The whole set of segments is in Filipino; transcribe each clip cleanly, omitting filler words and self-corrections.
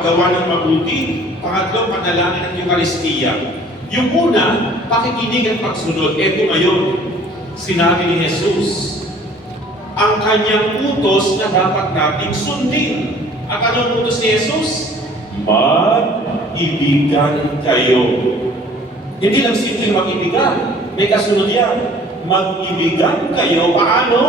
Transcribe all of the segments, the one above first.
paggawa ng mabuti. Pangatlo, panalangin ng Eucharistia. Yung una, pakikinig at pagsunod. Ito ngayon, sinabi ni Jesus, ang kanyang utos na dapat nating sundin. At anong utos ni Jesus? Mag-ibigan kayo. Hindi lang simpleng mag-ibigan. May kasunod yan. Mag-ibigan kayo. Paano?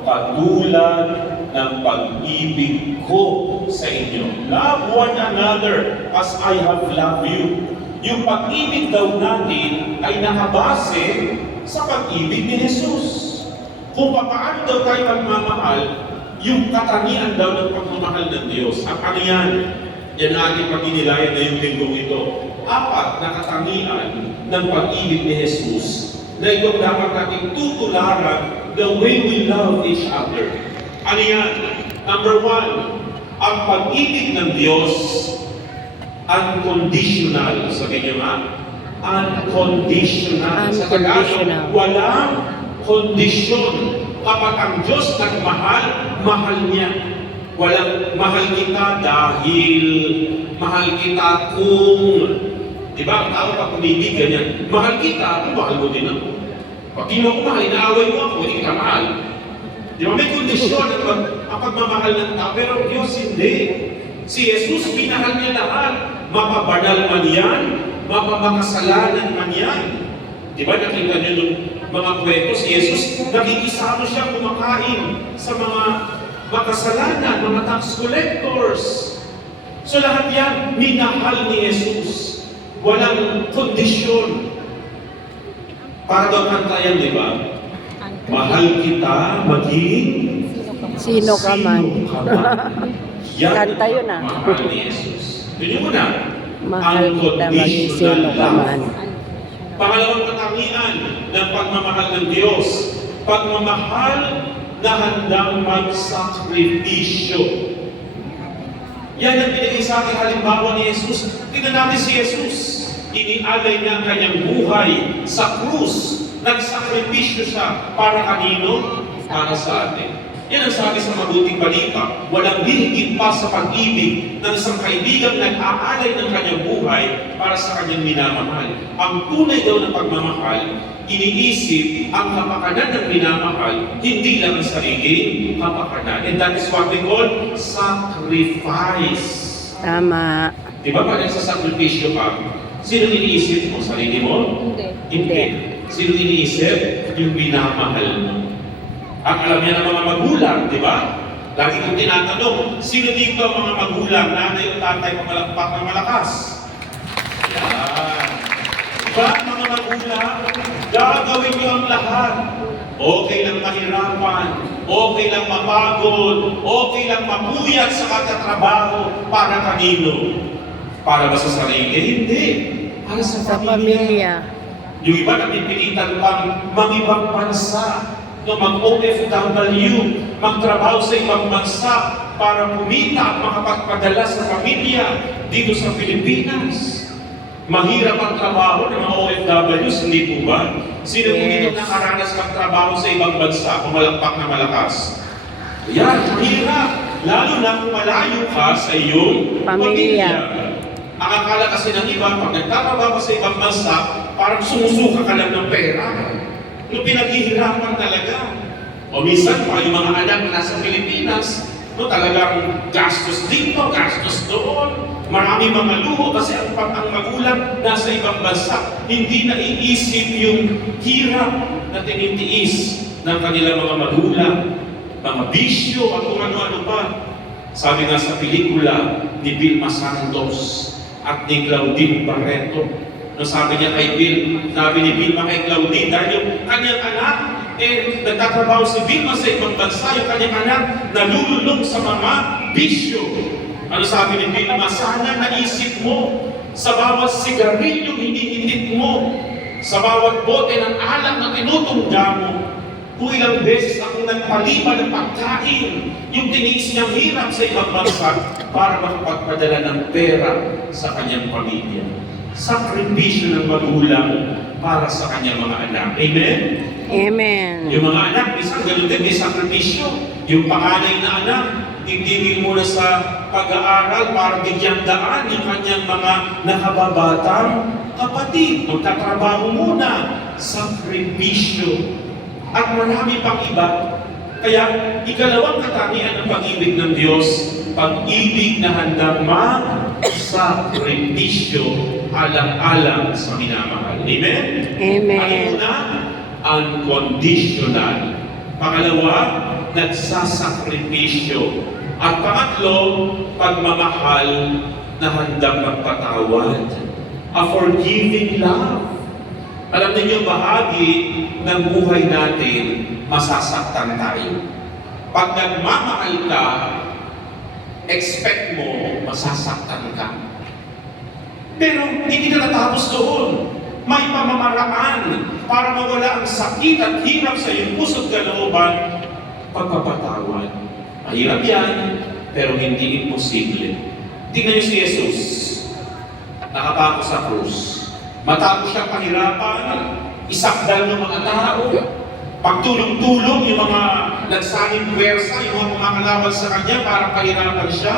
Katulad ng pag-ibig ko sa inyo. Love one another as I have loved you. Yung pag-ibig daw natin ay nakabase sa pag-ibig ni Jesus. Kung paano daw tayo magmamahal, yung katangian daw ng pagmamahal ng Diyos. At ano yan? Yan ang ating pag-inilayan ngayong linggong ito. 4 na katangian ng pag-ibig ni Jesus na itong dapat natin tutularan the way we love each other. Ano yan? Number 1, ang pag-ibig ng Diyos unconditional. Sabi niyo nga, unconditional. Sa Tagalog, walang kondisyon. Kapag ang Diyos nagmahal, mahal niya. Walang mahal kita dahil, mahal kita kung, di ba, ang tao pag umibig ganyan, mahal kita, mahal mo din ako. Pag di mo ako mahal, inaaway mo ako, hindi kita mahal. Di ba, may kondisyon ang pagmamahal ng tao, pero Diyos hindi. Si Jesus, pinahal niya lahat. Mapabanal man yan, mapamakasalanan man yan. Di ba, nakita niyo nung mga kwento, si Jesus, nakikisama siya kumakain sa mga makasalanan, mga tax collectors. So lahat yan, minahal ni Jesus. Walang kondisyon. Para daw kantayan, di ba? Mahal kita, maging sino ka man. Yan, Kanta yun ah. mahal ni Jesus. Yun yung una. Mahal kita, maging sino ka man. Pangalawang katangian ng pagmamahal ng Diyos. Pagmamahal na handang magsakripisyo. Yan ang binigay sa ating halimbawa ni Jesus. Tingnan natin si Jesus. Inialay niya ang kanyang buhay sa krus. Nagsakripisyo siya para kanino? Para sa atin. Yan ang sabi sa mabuting balita. Walang higit pa sa pag-ibig ng isang kaibigang nag-aalay ng kanyang buhay para sa kanyang minamahal. Ang tunay daw ng pagmamahal, iniisip ang kapakanan ng minamahal, hindi lang ang sariling kapakanan. And that is what we call sacrifice. Tama. Di ba pag nagsasakripisyo ka, sino iniisip mo? Sarili mo? Hindi. Sino iniisip? Yung minamahal mo. Ang alam niya ng mga magulang, di ba? Lagi kong tinatanong, sino dito ang mga magulang, nanay o tatay, pamalakpak ng malakas? Yan. Diba, mga magulang, gagawin niyo ang lahat. Okay lang mahirapan, okay lang mapagod, okay lang mapuyat sa katatrabaho para kanino? Para ba sa sarili? Hindi. Para sa pamilya. Yung iba napipilitan pang mag-ibang bansa, no, mag-OFW, magtrabaho sa ibang bansa para kumita at makapagpadala sa pamilya dito sa Pilipinas. Mahirap ang trabaho ng mga OFWs, hindi po ba? Sino po dito nakaranas magtrabaho sa ibang bansa kung malakpak na malakas? Yan, mahirap. Lalo na kung malayo ka sa iyong pamilya. Ang akala kasi ng iba, pag nagtatrabaho sa ibang bansa, parang sumusuka ka lang ng pera. No, pinaghihirapan talaga. O minsan pa, yung mga anak na nasa Pilipinas, no, talagang gastos dito, gastos doon. Maraming mga luho kasi ang magulang nasa ibang bansa. Hindi naiisip yung hirap na tinitiis ng kanilang mga magulang, mga bisyo at kung ano-ano pa. Sabi nga sa pelikula ni Vilma Santos at ni Claudine Barreto, no, sabi niya kay sabi ni Vilma kay Claudine, dahil yung kanyang anak, nagtatrabaho si Vilma sa ibang bansa, yung kanyang anak, nalululong sa mga bisyo. Ano sabi ni Vilma? Sana naisip mo, sa bawat sigarilyo hinihintid mo, sa bawat bote ng alak na tinutungga mo, kung ilang beses akong nagpaliban ng pagkain, yung tiniis niyang hirap sa ibang bansa para makapagpadala ng pera sa kanyang pamilya. Sakripisyo ng magulang para sa kanyang mga anak. Amen? Amen. Yung mga anak, isang ganun din, may sakripisyo. Yung panganay na anak, titigil muna sa pag-aaral para bigyang daan yung kanyang mga nakababatang kapatid. Magtatrabaho muna, sakripisyo. At marami pang iba. Kaya ikalawang katangian ng pag-ibig ng Diyos, pag-ibig na handang mag-sakripisyo alang-alang sa minamahal. Amen? Amen. Ang una, unconditional. Pangalawa, nagsasakripisyo. At pangatlo, pagmamahal na handang magpatawad. A forgiving love. Alam niyo, bahagi ng buhay natin, masasaktan tayo. Pag nagmamahal ka, expect mo, masasaktan ka. Pero hindi na natapos doon. May pamamaraan para mawala ang sakit at hirap sa iyong puso't kalooban, pagpapatawad. Mahirap yan, pero hindi imposible. Tingnan niyo si Jesus. Nakapako sa krus. Matapos siyang pahirapan, isakdal ng mga tao, pagtulong-tulong yung mga nagsaling puwersa, yung mga kumakalaban sa kanya para pahirapan siya.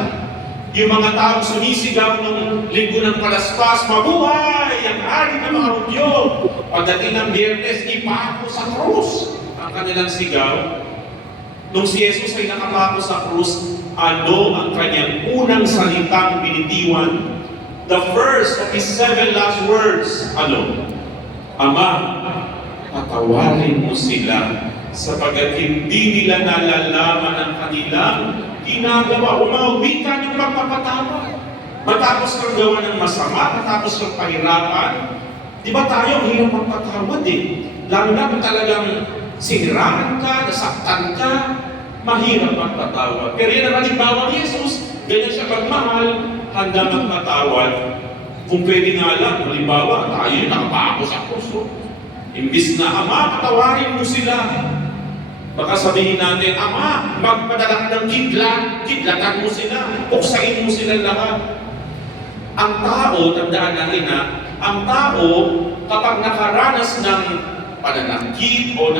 Yung mga tao sumisigaw ng linggo ng palaspas, mabuhay ang hari ng mga Hudyo. Pagdating ng Biyernes, ipako sa krus ang kanilang sigaw. Nung si Jesus ay nakapako sa krus, ano ang kanyang unang salitang binitiwan? The first of his 7 last words, ano? Ama, patawarin mo sila sapagat hindi nila nalalaman ang kanilang ginagawa. Umawit ka ng pagpapatawad. Matapos kang gawa ng masama, matapos kang pahirapan, di ba tayo ang hirap magpatawad eh? Lalo na kung talagang siniraan ka, nasaktan ka, mahirap magpatawad. Pero yan ang halimbawa ni Jesus, ganyan siya pagmahal, handa magpatawad. Kung pwede nga lang, halimbawa, tayo nakapako sa puso. Imbis na, Ama, patawarin mo sila. Baka sabihin natin, Ama, magpadala ka ng kidlatan mo sila, buksain mo sila lahat. Ang tao, tandaan natin ha, ang tao, kapag nakaranas ng pananakit o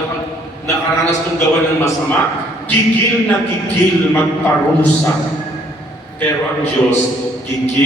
nakaranas ng gawa ng masama, gigil na gigil magparusa. Pero ang Diyos, gigil